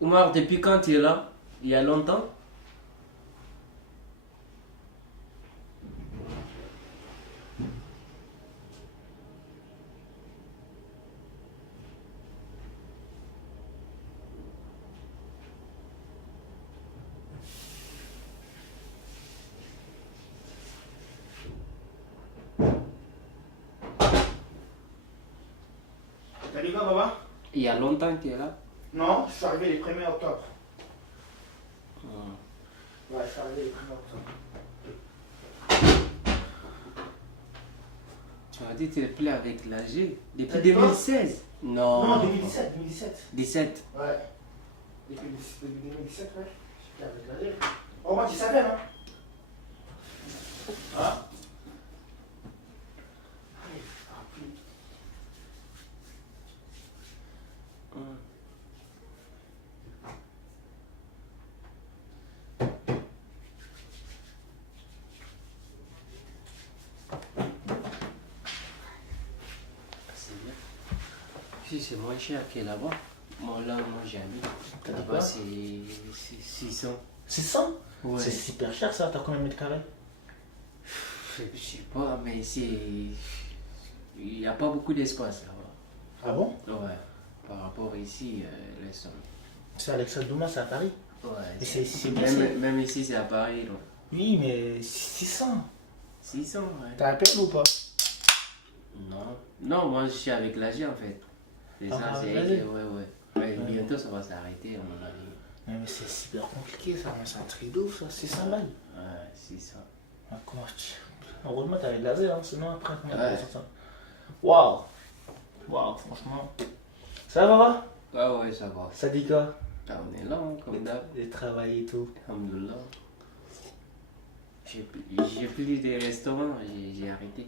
Omar, depuis quand tu es là? Il y a longtemps? T'as dit quoi, Baba? Il y a longtemps que tu es là? Non, je suis arrivé les 1er octobre. Hmm. Ouais, je suis arrivé les 1er octobre. Tu m'as dit que tu es plus avec l'AG T'as depuis dit quoi? 2016? Non. Non, 2017, 2017. 17. Ouais. Depuis 2017, ouais. Je suis avec la vie. Au moins, tu savais, hein? Ah. Hmm. C'est bien. Si c'est moins cher que là-bas. Moi là, moi j'habite. T'as dit Là-bas quoi? c'est 600. 600? Ouais. C'est super cher, ça. T'as combien de mètres carrés? Je sais pas, mais c'est. Il n'y a pas beaucoup d'espace là-bas. Ah bon? Ouais. Par rapport ici, laisse tomber. C'est Alexandre Dumas, c'est à Paris. Ouais. Mais c'est bien. Même ici c'est à Paris. Donc. Oui, mais 600. 600, ouais. T'as appelé ou pas? Non. Non, moi je suis avec l'AG en fait. C'est Ah, ça, c'est. l'AG? Ouais, ouais. Ouais, bientôt ça va s'arrêter à mon avis. Mais c'est super compliqué, ça. Mais c'est un truc de ouf, ça. 600 balles. Ouais, 600. Ah, comment tu... Heureusement, t'avais de laser, hein. Sinon, après, comment tu Ouais. fais ça? Waouh! Waouh, franchement. Ça va? Ah ouais, ça va. Ça dit quoi? Ah, on est là, hein, comme d'hab. De travail et tout. Alhamdoulilah. J'ai plus de restaurants, j'ai arrêté.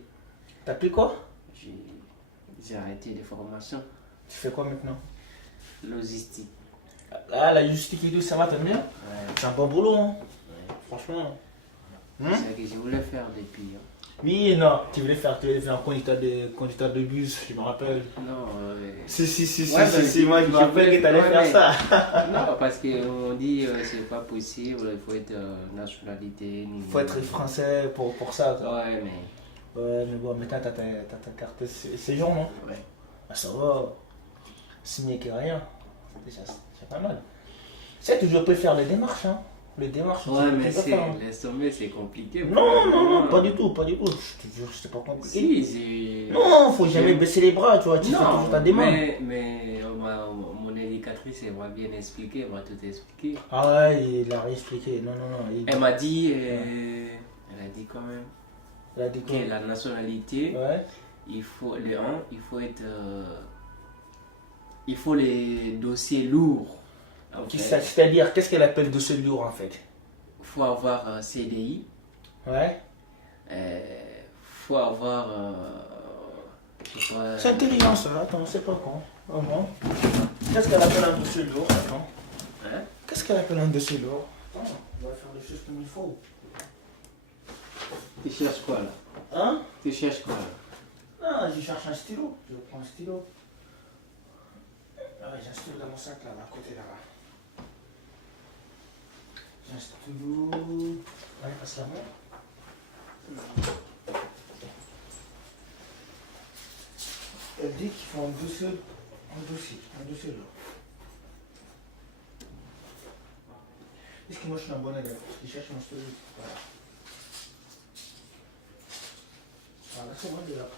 T'as pris quoi? J'ai arrêté les formations. Tu fais quoi maintenant? Logistique. Ah, la justice et tout, ça va, t'aimes bien? Ouais, C'est un bon boulot, hein. ouais. Franchement. C'est ça que je voulais faire depuis. Hein. Oui, non, tu voulais faire un conducteur de bus, je me rappelle. Non, Si, Ouais, mais moi je me rappelle que t'allais ouais, faire mais- ça. non, parce qu'on dit c'est pas possible, il faut être nationalité. Faut être français pour ça. Quoi. Ouais, mais. Ouais, mais bon, maintenant t'as ta carte séjour, non? Ouais. Ah, ça va. C'est mieux que rien. Déjà, c'est pas mal. C'est toujours peut faire les démarches, hein. Les démarches, Ouais, mais tu peux faire, hein. laisse tomber, c'est compliqué. Non, pas du tout, pas du tout. Je te jure, c'est pas compliqué. Si, c'est. Non, faut jamais baisser les bras, tu vois, tu fais Non, toujours ta démarche. mais mon éducatrice, elle m'a bien expliqué, elle m'a tout expliqué. Ah ouais, il a réexpliqué. Non. Elle m'a dit, elle a dit quand même Il a dit quoi? que la nationalité, Ouais. il faut les dossiers lourds. En fait. C'est-à-dire, qu'est-ce qu'elle appelle de ce lourd en fait? Il faut avoir un CDI, Ouais. faut avoir, je sais pas, C'est intelligent ça, attends, c'est pas con. Oh non. Qu'est-ce qu'elle appelle un dossier lourd? Attends. hein? Qu'est-ce qu'elle appelle un dossier lourd? Attends, on va faire les choses comme il faut. Tu cherches quoi là? Hein? Tu cherches quoi là? Ah, je cherche un stylo. Je prends un stylo. Ah ouais, j'ai un stylo dans mon sac là-bas, à côté là-bas. J'ai un stylo. Allez, passe la main. Elle dit qu'il faut un dossier là. Est-ce que moi je suis un bon élève? Je cherche mon stylo. Voilà. Voilà, c'est bon déjà.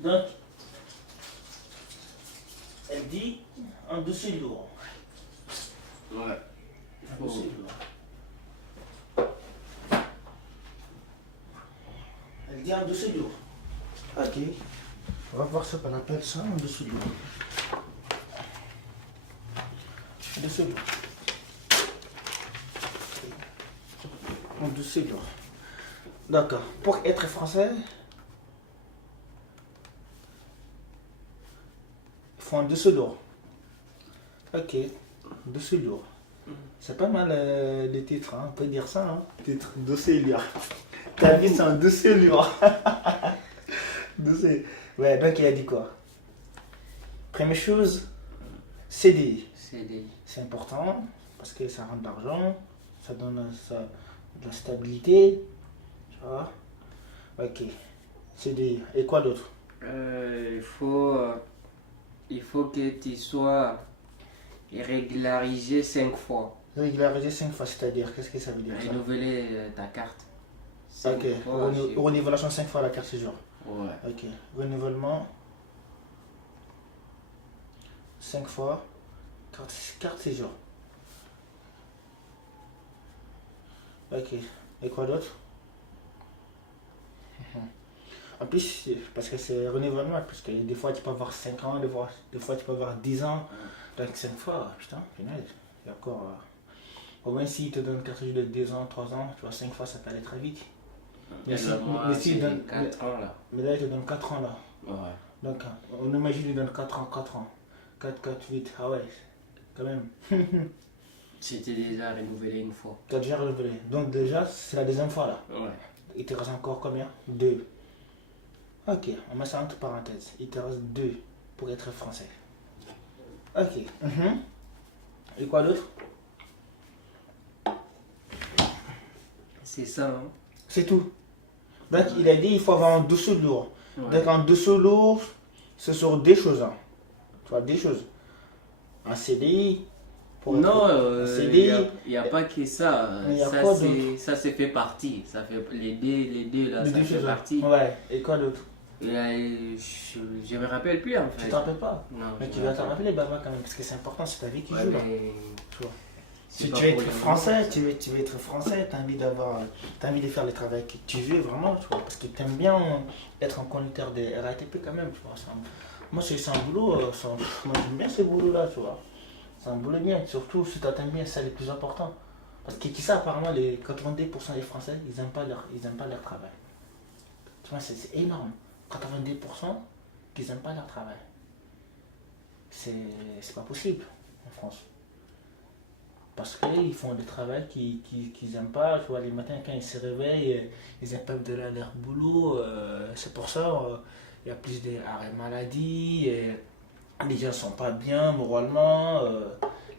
Donc, elle dit un dossier lourd. Ouais. Un dossier lourd. Elle dit un dossier lourd. Ok. On va voir ce qu'on appelle ça, un dossier lourd. Un dossier lourd. Un dossier lourd. D'accord. Pour être français, il faut un dossier lourd. Ok. Dossier lourd. C'est pas mal les titres, hein. On peut dire ça. Hein. Titre, dossier lourd. Ta vie, c'est un dossier lourd. Dossier. Ouais, donc il a dit quoi? Première chose, CDI. CDI. C'est important parce que ça rend de l'argent, ça donne de la stabilité. Tu vois? Ok. CDI. Et quoi d'autre? Il faut que tu sois régularisé 5 fois. Régulariser 5 fois, c'est-à-dire, qu'est-ce que ça veut dire ça? Renouveler ta carte. Ok. 5 fois, Renouvelation 5 fois la carte séjour. Ouais. Ok. Renouvellement 5 fois carte séjour. Ok. Et quoi d'autre? En plus, parce que c'est renouvellement, parce que des fois tu peux avoir 5 ans, des fois tu peux avoir 10 ans. Donc 5 fois, putain, punaise. Et encore, au moins s'ils te donnent carte séjour de 2 ans, 3 ans, tu vois, 5 fois ça peut aller très vite. Mais moi, s'ils c'est donnent 4 ans là. Mais là, ils te donnent 4 ans là. Ouais. Donc, on imagine qu'ils donnent 4 ans, 4 ans. 4, 4, 8, ah ouais, quand même. C'était déjà renouvelé une fois. Tu as déjà renouvelé. Donc déjà, c'est la deuxième fois là. Ouais. Il te reste encore combien? 2. Ok, on met ça entre parenthèses. Il te reste 2 pour être français. Ok. Et quoi d'autre? C'est ça, hein? C'est tout. Donc il a dit il faut avoir un dessous lourd. Ouais. Donc un dessous lourd, ce sont des choses. Hein. Tu vois, des choses. Un CDI. Non, CDI. il n'y a pas que ça. Mais y a Ça, quoi ça fait partie. Ça fait, les deux là, Les ça deux fait choses. partie. Ouais. Et quoi d'autre? Et là, je me rappelle plus en fait. Tu t'en rappelles pas? Non. Mais je tu me vas t'en rappelle. rappeler, Baba, quand même, parce que c'est important, c'est ta vie qui Ouais, joue là. mais Tu vois. c'est Si pas tu veux pour être les français, moments. tu veux être français, t'as envie de faire le travail que tu veux vraiment, tu vois, parce que tu aimes bien être un conducteur de RATP quand même, tu vois. Moi, c'est un boulot, moi j'aime bien ce boulot-là, tu vois. C'est un boulot bien, surtout si tu t'aimes bien, c'est le plus important. Parce que qui ça, apparemment, les 90% des Français, ils n'aiment pas leur travail. Tu vois, c'est énorme. 90% qui n'aiment pas leur travail. C'est pas possible en France. Parce qu'ils font du travail qu'ils n'aiment pas, tu vois, les matins quand ils se réveillent, ils n'aiment pas de leur boulot, c'est pour ça il y a plus d'arrêts maladie, les gens ne sont pas bien moralement,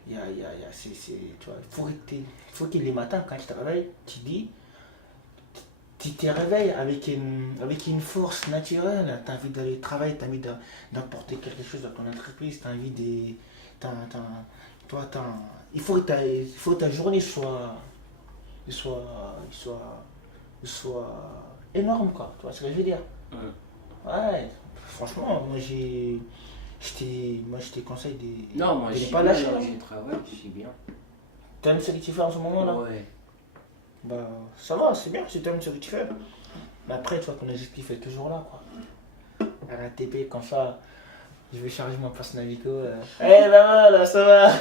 tu vois, il faut que les matins quand tu te réveilles, tu te réveilles avec une force naturelle, tu as envie d'aller travailler, tu as envie d'apporter quelque chose dans ton entreprise, tu as envie de... Il faut que ta journée soit énorme, quoi. Tu vois ce que je veux dire? Ouais, franchement, je te conseille Non, moi de je ne suis pas bien lâcher. dans mon travail, je suis bien. T'aimes ce que tu fais en ce moment là? Ouais. Bah, ça va, c'est bien si t'aimes ce que tu fais. Mais après, tu vois, ton objectif est toujours là, quoi. RATP, comme ça, je vais charger mon passe Navigo. Hey, maman, là, ça va?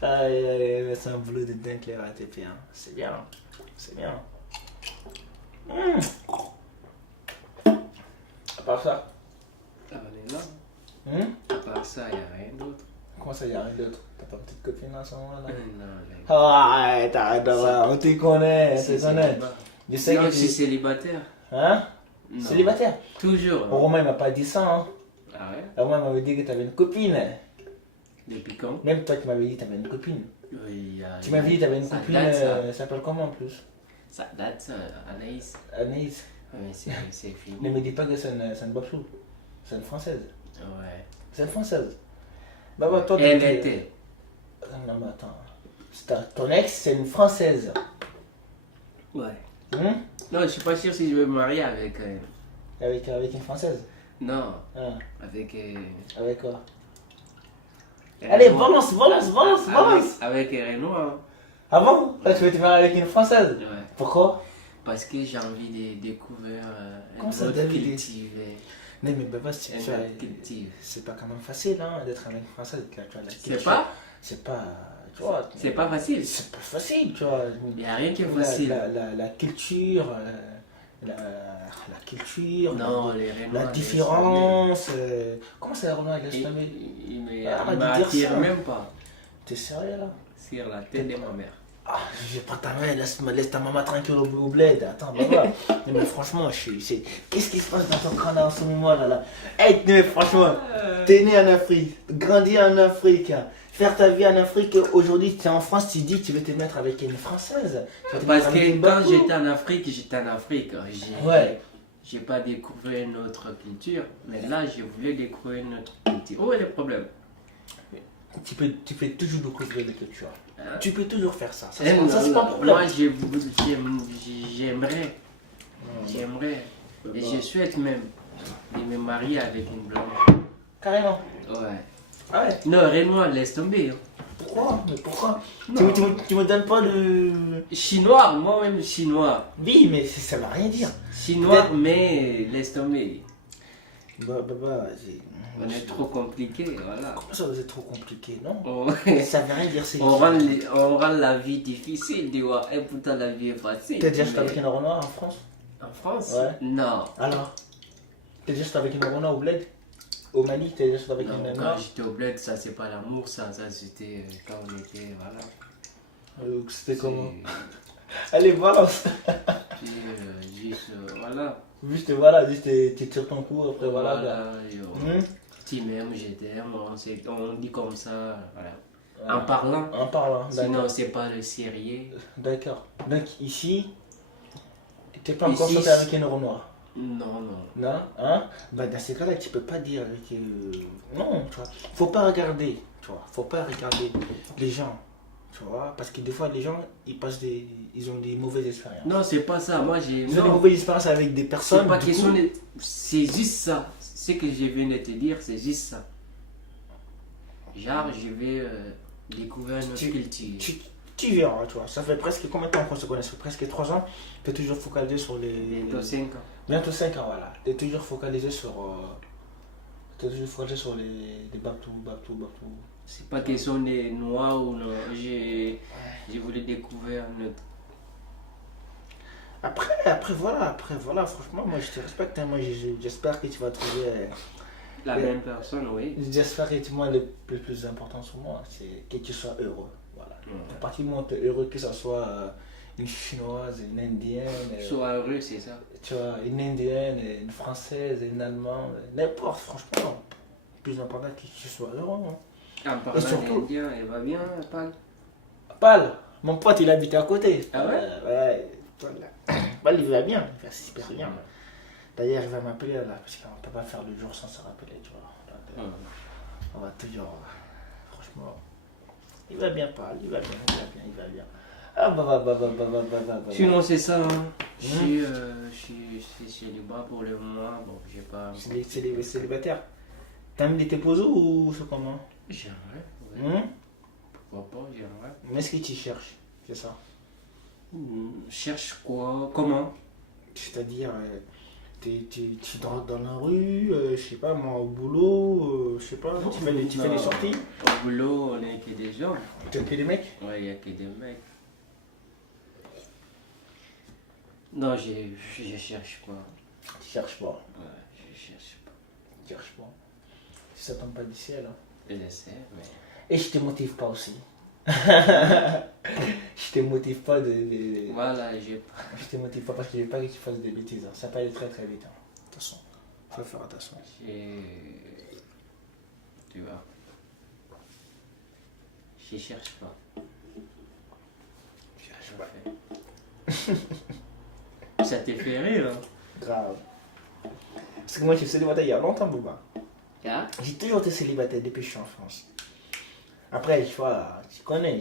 Aïe, aïe, mais c'est un boulot de dingue, les RATP, hein. C'est bien, c'est bien. À part ça. Ah, on est là. À part ça, il n'y a rien d'autre. Comment ça, y a rien d'autre? T'as pas de petite copine en ce moment là? Non, là. Ah, t'arrêtes de voir, on te connaît, on te connaît. Je sais Non, que je suis célibataire. Hein? Non. Célibataire? Toujours. Romain m'a pas dit ça, hein. Ah ouais? Romain m'avait dit que t'avais une copine. Depuis quand? Même toi, tu m'avais dit que t'avais une copine. Oui, Tu m'avais dit que t'avais une ça copine, date, ça. elle s'appelle comment en plus? Ça date, ça, Anaïs. Anaïs. Ouais, mais c'est fini. Ne me dis pas que c'est une Babsou. C'est une française. Ouais. C'est une française. Bah, toi, Elle t'étais- était. Non, mais attends. Ton ex, c'est une française. Ouais. Hein? Non, je suis pas sûr si je vais me marier avec. Avec une française. Non, Ah, avec. avec quoi? Allez, balance. Avec Renoir. Ah bon? Là, tu veux te marier avec une française? Ouais. Pourquoi? Parce que j'ai envie de découvrir Comment un ça, autre David? cultivé. Non, mais Baba, c'est Un autre cultivé. pas quand même facile hein, d'être avec une française. Tu vois, la C'est culture. pas? C'est pas. Tu vois. C'est pas facile. C'est pas facile, tu vois. Il n'y a rien qui est facile. La culture. La culture. Non, les Renois. La différence. Comment ça, Renoir? Laisse Il tomber. il Ah, m'a de dire attiré ça. même pas T'es sérieux là? sur la tête de ma mère. Ah, je vais pas ta main, laisse ta maman tranquille au bled. Attends, papa. Non, mais franchement, qu'est-ce qui se passe dans ton crâne en ce moment là? Hey, non, mais franchement, t'es né en Afrique, grandi en Afrique, hein. Faire ta vie en Afrique, aujourd'hui tu es en France, tu dis que tu veux te mettre avec une Française. Tu veux te Parce mettre avec que une quand Babou. j'étais en Afrique, j'étais en Afrique. Ouais. J'ai pas découvert une autre culture. Mais là, je voulais découvrir une autre culture. Où est le problème? Tu peux toujours découvrir des cultures. Hein? Tu peux toujours faire ça. Ça, Eh, c'est pas un problème. moi, j'aimerais. J'aimerais. Et je souhaite même de me marier avec une blanche. Carrément. Ouais. Ah ouais. Non, réellement, laisse tomber. Hein. Pourquoi? Mais pourquoi? Non. Tu me donnes pas le. Chinois, moi-même chinois. Oui, mais ça veut rien dire. Chinois, mais laisse tomber. Bah, On est trop compliqué, voilà. Comment ça, vous êtes trop compliqué, non? On, Ça veut rien dire, c'est. on rend la vie difficile, tu vois. Et pourtant, la vie est facile. T'es déjà juste mais- avec une Renoir en France? En France? Ouais. Non. Alors? T'es juste avec une Renoir au bled? Au Mali, t'es juste avec Non, une quand Noire? j'étais au bled, ça c'est pas l'amour, ça c'était quand on était, voilà. C'était comment? Allez, balance! Juste, voilà. Juste voilà, juste tu tires ton coup, après voilà. yo. Hmm? Tu m'aimes, je t'aime, on dit comme ça, voilà. Ouais. En parlant, En parlant, sinon d'accord. c'est pas le sérieux. D'accord. Donc ici, t'es pas encore Ici, sorti avec une Renoir? Non, non. Non? Hein? Bah dans ces cas-là, tu peux pas dire avec. Non, tu vois. Faut pas regarder, tu vois. Faut pas regarder les gens, tu vois. Parce que des fois, les gens, ils ont des mauvaises expériences. Non, c'est pas ça, moi j'ai... Ils ont des Non, mauvaises expériences avec des c'est personnes. pas du question coup, de... C'est juste ça. Ce que je viens de te dire, c'est juste ça. Genre, je vais découvrir une autre culture. tu verras, tu vois. Ça fait presque combien de temps qu'on se connaît? Ça fait presque 3 ans. Tu es toujours focalisé sur les. Bientôt 5 ans. Bientôt 5 ans, voilà. Tu es toujours focalisé sur. T'es toujours focalisé sur les Babtou. C'est pas question de noir ou non. J'ai voulu découvrir un autre. Après, voilà, franchement, moi je te respecte, hein. Moi j'espère que tu vas trouver. La même personne, oui. J'espère que moi, le plus important sur moi, c'est que tu sois heureux. Voilà. Ouais. À partir du moment où tu es heureux, que ce soit une chinoise, une indienne. Sois heureux, c'est ça. Tu vois, une indienne, une française, une allemande, n'importe, franchement. Le plus important, c'est que tu sois heureux. Hein. En parlant surtout- indien, elle va bien, Pal. Pal, mon pote, il habite à côté. Ah ouais? Ouais. Pal, il va bien, il va super bien. D'ailleurs, il va m'appeler là, parce qu'on ne peut pas faire le jour sans se rappeler, tu vois. Donc, Ouais. on va toujours. Franchement, il va bien, Pal, il va bien. Ah bah. Sinon, c'est ça. Hein. Je suis célibat pour le moment. Bon, j'ai pas. Célibataire. T'as mis des tes posos ou c'est comment? J'aimerais, ouais. Hum? Pourquoi pas, j'aimerais. Mais est-ce que tu cherches? C'est ça. Cherche quoi? Comment? C'est-à-dire, tu drogues dans la rue, je sais pas moi, au boulot, je sais pas, tu fais des Non. sorties? Au boulot, on est que des gens. Tu que des mecs? Ouais, il n'y a que des mecs. Non, je cherche pas. Tu cherches pas. Ouais, je cherche pas. Tu cherches pas. Ça tombe pas du ciel. Hein. Je sais, mais. Et je te motive pas aussi. Je te motive pas de. Voilà, j'ai pas. Je te motive pas parce que je veux pas que tu fasses des bêtises. Hein. Ça peut aller très très vite. Hein. Attention. Faut faire attention. Tu vois. Je cherche pas. Tu cherches pas. Ça te fait rire, hein? Grave. Parce que moi je suis célibataire il y a longtemps, Bouba. Ah? J'ai toujours été célibataire depuis que je suis en France. Après, tu vois, tu connais,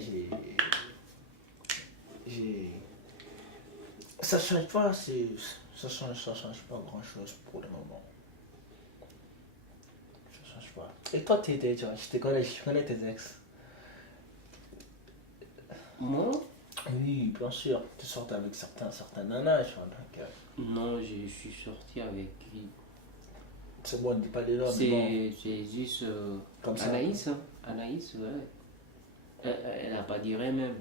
ça change pas, ça change pas grand chose pour le moment. Ça change pas. Et toi, tu vois, je connais tes ex. Moi? Oui, bien sûr. Tu sortais avec certains nanas, tu vois, donc Non, je suis sorti avec qui? c'est bon, on ne dit pas les noms, mais bon, C'est juste comme ça. Anaïs, hein? Anaïs, ouais. Elle a pas duré même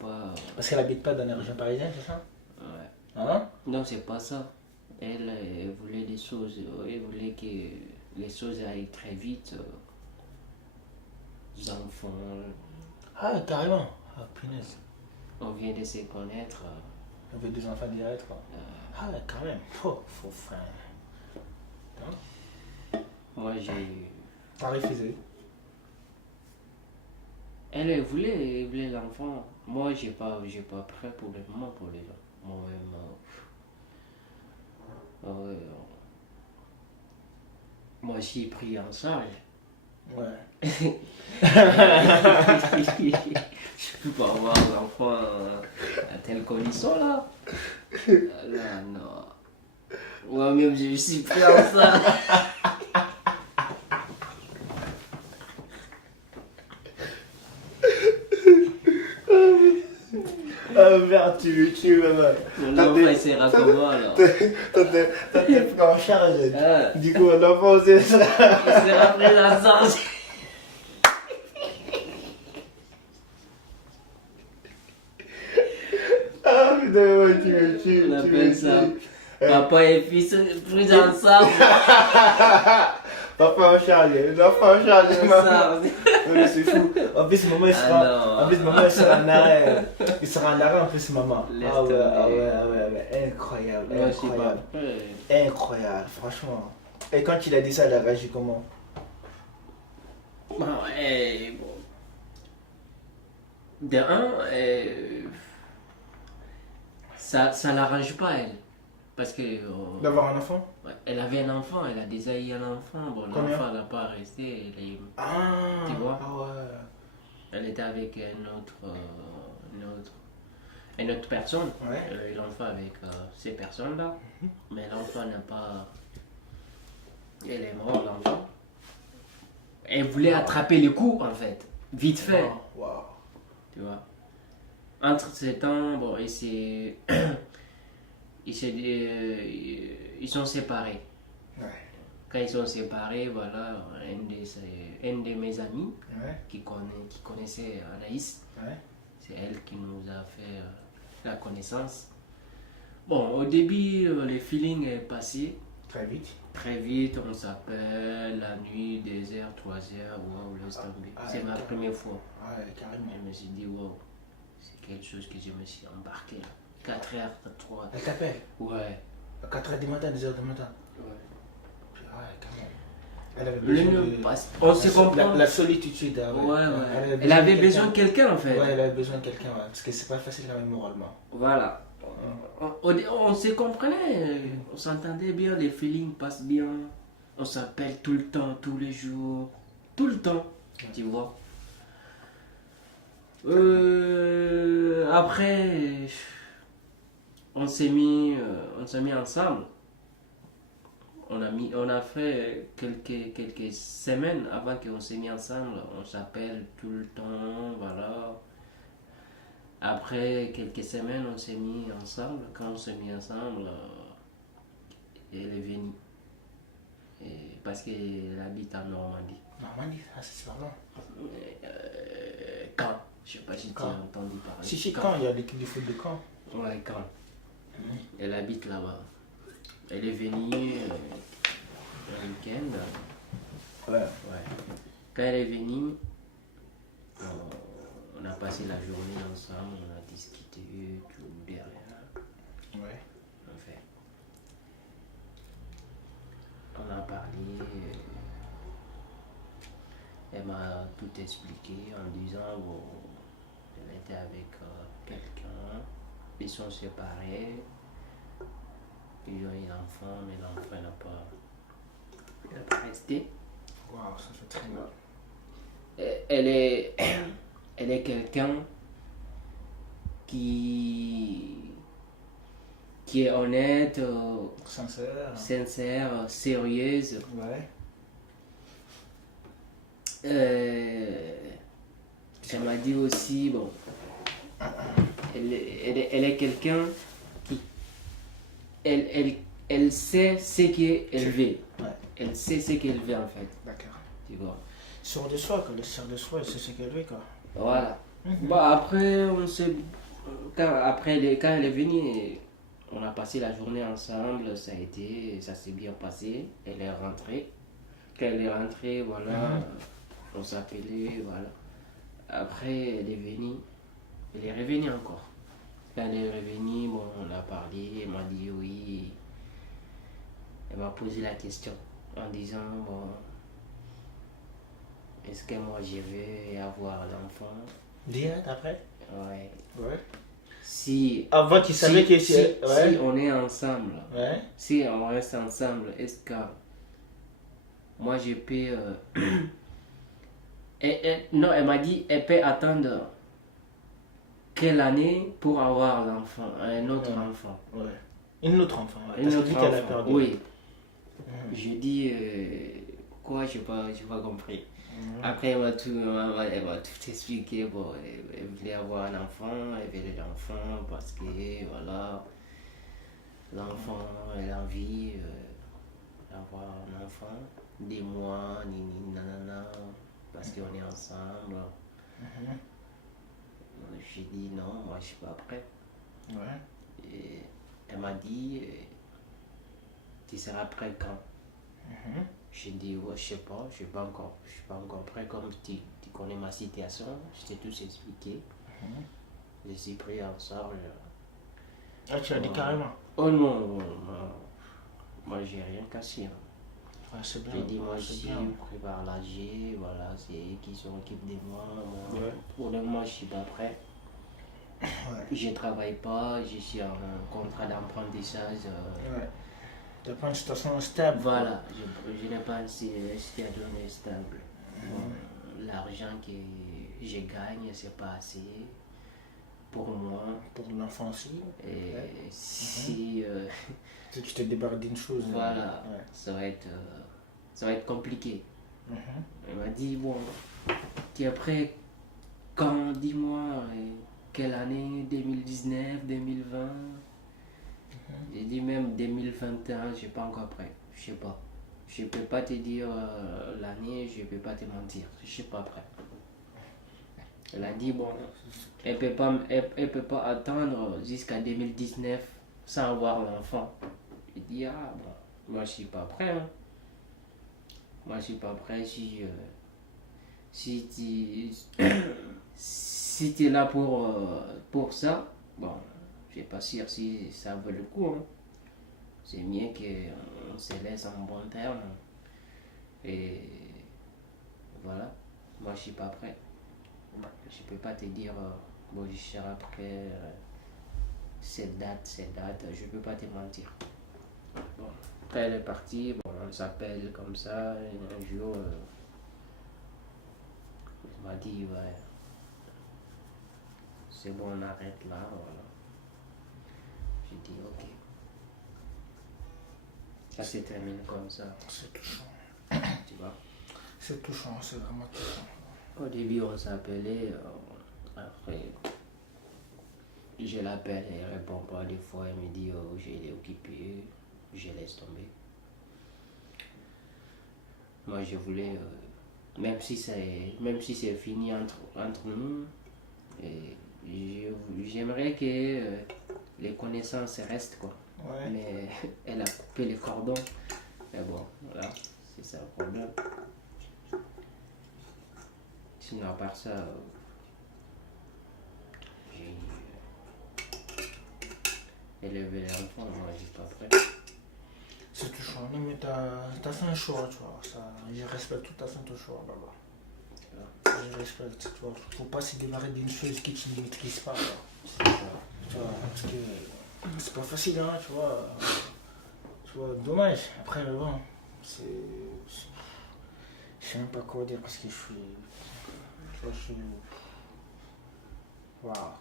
pas. Parce qu'elle habite pas dans la région parisienne, c'est ça? Ouais. Hein? Non, c'est pas ça. Elle voulait des choses, elle voulait que les choses aillent très vite. Les enfants. Ah, carrément. Ah, punaise. On vient de se connaître. Avec des enfants direct, quoi. Ah ouais, quand même. Faut faire. Moi, j'ai. T'as refusé? Elle voulait l'enfant. Moi, j'ai pas prêt pour le moment pour les gens. Moi-même. Moi, j'ai pris en charge. Ouais. Je peux pas avoir l'enfant à telle condition là. Là, non. Moi-même, je suis pris en charge. Ah merde, tu me tues, maman. L'enfant, il sera comment là? Toi, t'es pris en charge. Ah. Du coup, l'enfant aussi sera. Il sera pris en charge. Ah putain, ouais, tu me tues. On tu appelle me ça tues. papa et fils pris ensemble. Papa en charge, l'enfant en charge, maman. Ça, Ouais, c'est fou. En plus, maman, il Ah sera, non. en plus, maman, il sera en arrêt. Il sera en arrêt en plus, maman. Laisse Ah ouais, tomber. ah ouais, ah ouais, ah ouais. Incroyable, moi, je sais pas. incroyable. Ouais. Incroyable, franchement. Et quand il a dit ça, il a réagi comment? Bon, bon. De un, ça l'arrange pas elle. Parce que D'avoir un enfant? ouais, elle avait un enfant, elle a déjà eu un enfant. Bon, Combien? l'enfant n'a pas resté. Ah, Tu vois? ah ouais. Elle était avec une autre personne. Ouais. Elle a eu l'enfant avec ces personnes-là. Mais l'enfant n'a pas. Elle est morte, l'enfant. Elle voulait attraper le coup, en fait. Vite fait. Wow, wow. Tu vois. Entre ces temps, bon, ils sont séparés. Ouais. Quand ils sont séparés, voilà, un de mes amis Ouais. qui connaissait Anaïs, Ouais. c'est elle qui nous a fait la connaissance. Bon, au début, le feeling est passé Très vite. très vite. On s'appelle la nuit, 2h, 3h. Waouh, laisse tomber. Ah, C'est ma carrément. première fois. Ouais, carrément. Je me suis dit, waouh, c'est quelque chose que je me suis embarqué là. 4h, 3. Elle t'appelle Ouais. à 4h du matin, 2h du matin. Ouais. Ouais, quand même. Elle avait besoin On se comprend. La solitude. Ah Ouais, ouais. Elle avait besoin de quelqu'un en fait. Ouais, elle avait besoin de quelqu'un, ouais, parce que c'est pas facile quand même moralement. Voilà. On se comprenait, on s'entendait bien, les feelings passent bien. On s'appelle tout le temps, tous les jours. Tout le temps, tu vois. Après, on s'est mis ensemble. On a fait quelques semaines avant qu'on s'est mis ensemble. On s'appelle tout le temps, voilà. Après quelques semaines, on s'est mis ensemble. Quand on s'est mis ensemble, elle est venue. Parce qu'elle habite en Normandie. Normandie, ça c'est super loin. Caen. Je sais pas si tu as entendu parler. Si, Caen, il y a l'équipe de foot de Caen. Ouais, Caen. Elle habite là-bas. Elle est venue un week-end. Ouais. Ouais. Quand elle est venue, on a passé la journée ensemble, on a discuté tout derrière. Ouais. En fait, on a parlé. Elle m'a tout expliqué en disant bon, elle était avec quelqu'un, ils sont séparés, ils ont eu l'enfant, mais l'enfant n'a pas resté. Waouh, ça fait très mal. Elle est quelqu'un qui est honnête, sincère, sérieuse. Ouais. Elle m'a dit aussi, bon, elle est quelqu'un qui, elle sait ce qu'elle veut. Ouais. Elle sait ce qu'elle veut en fait. D'accord. Tu vois. Sur de soi, quoi. Le sort de soi, c'est ce qu'elle veut, quoi. Voilà. Bon, après, quand elle est venue, on a passé la journée ensemble, ça s'est bien passé. Elle est rentrée. Quand elle est rentrée, voilà, on s'appelait, voilà. Après, elle est revenue encore. Quand elle est revenue, bon, on a parlé, elle m'a dit oui. Elle m'a posé la question en disant, bon, est-ce que moi je veux avoir l'enfant? Direct après? Ouais. Ouais. Si, Avant, tu savais que si, ouais. si on est ensemble, Ouais. si on reste ensemble, est-ce que moi je peux... non, elle m'a dit, elle peut attendre quelle année pour avoir l'enfant, un autre enfant. Ouais. Une autre enfant, ouais. Une Parce que autre dit qu'elle a enfant, perdu. oui. Je dis, quoi, je n'ai pas compris. Après, elle m'a tout expliqué. Bon, elle voulait avoir un enfant, elle voulait l'enfant parce que, voilà, l'enfant, elle a envie d'avoir un enfant. Des mois, ni nanana, parce qu'on est ensemble. J'ai dit non, moi je suis pas prêt. Ouais. Et elle m'a dit, tu seras prêt quand? J'ai dit, ouais, je sais pas, je suis pas encore prêt. Comme tu connais ma situation, je t'ai tout expliqué. Je suis pris en charge. Ah, tu l'as dit carrément? Oh non, non, non. Moi j'ai rien cassé. Hein. Ouais, c'est bien. J'ai dit, moi je c'est suis bien. pris par l'AG, voilà, c'est eux qui s'occupent de moi. Ouais. Pour le moment, je suis pas prêt. Ouais. Je travaille pas, je suis en contrat d'apprentissage. Ouais. Tu n'as pas une situation stable. Voilà, je n'ai pas une situation stable. Bon, l'argent que je gagne, c'est pas assez pour moi. Pour l'enfant aussi. Et Ouais. si Si tu te débarques d'une chose. voilà, Ouais. ça va être compliqué. Elle m'a dit, bon, tu es prêt quand? Dis-moi, quelle année? 2019, 2020? J'ai dit même 2021, je suis pas encore prêt. Je sais pas. Je peux pas te dire l'année, je peux pas te mentir. Je suis pas prêt. Elle a dit, bon, elle peut pas attendre jusqu'à 2019 sans avoir l'enfant. J'ai dit, ah bon, moi je suis pas prêt. Hein. Moi je suis pas prêt si si tu es là pour ça, bon, je suis pas sûr si ça vaut le coup. Hein. C'est mieux qu'on se laisse en bon terme. Et voilà, moi je suis pas prêt. Je peux pas te dire, bon, je serai prêt cette date, je peux pas te mentir. Bon, après elle est partie, bon, on s'appelle comme ça, et un jour, il m'a dit, ouais, c'est bon, on arrête là, voilà. J'ai dit, ok. Ça s'est terminé comme ça. C'est touchant. Tu vois. C'est touchant, c'est vraiment touchant. Au début, on s'appelait, après, je l'appelle, elle répond pas. Des fois, elle me dit, oh, j'ai occupé, je laisse tomber. Moi, je voulais, même si c'est fini entre nous, j'aimerais que les connaissances restent, quoi. Ouais. Mais elle a coupé les cordons. Mais bon, voilà, c'est ça le problème. Sinon, à part ça, j'ai élevé l'enfant, moi, je suis pas prêt. C'est touchant, mais t'as fait un choix, tu vois. Ça, je respecte tout à fait ton choix, là-bas. Je respecte, tu vois. Faut pas se démarrer d'une chose que tu ne maîtrises pas, quoi. Tu vois, parce que c'est pas facile, hein, tu vois. Tu vois, dommage. Après, bon, je sais même pas quoi dire parce que je suis. Tu vois, je suis. Waouh.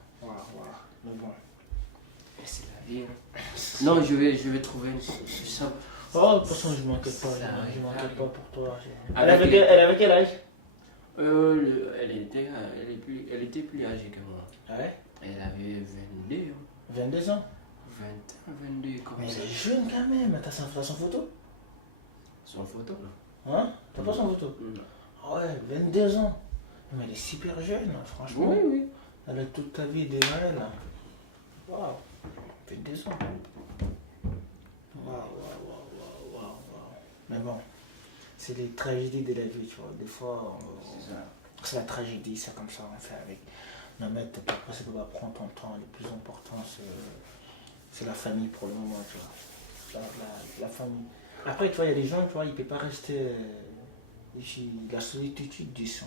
Mais bon. C'est la vie. Hein. Non, je vais trouver une ça. Oh, de toute façon, je m'inquiète pas. Je m'inquiète pas pour toi. Elle Avec avait quel âge? Elle était plus âgée que moi. Ouais. Elle avait 22 ans. 22 ans? 22 comme Mais ça. elle est jeune quand même. T'as son photo? Son photo, non? Hein? T'as pas son photo? Non. Ah ouais, 22 ans. Mais elle est super jeune, franchement. Oui. Elle a toute ta vie devant elle. Waouh. 22 ans. Waouh. Mais bon, c'est les tragédies de la vie, tu vois. Des fois, C'est ça. c'est la tragédie, c'est comme ça, on fait avec. Non, mais t'es pas possible, bah, prends ton temps. Le plus important, c'est la famille pour le moment, tu vois. La famille. Après, tu vois, il y a des gens, tu vois, ils ne peuvent pas rester. La solitude, ils sont.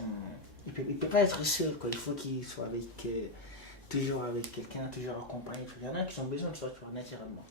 Il peut pas être seul, quoi. Il faut qu'il soit avec. Toujours avec quelqu'un, toujours accompagné. Il y en a qui ont besoin de ça, tu vois, naturellement.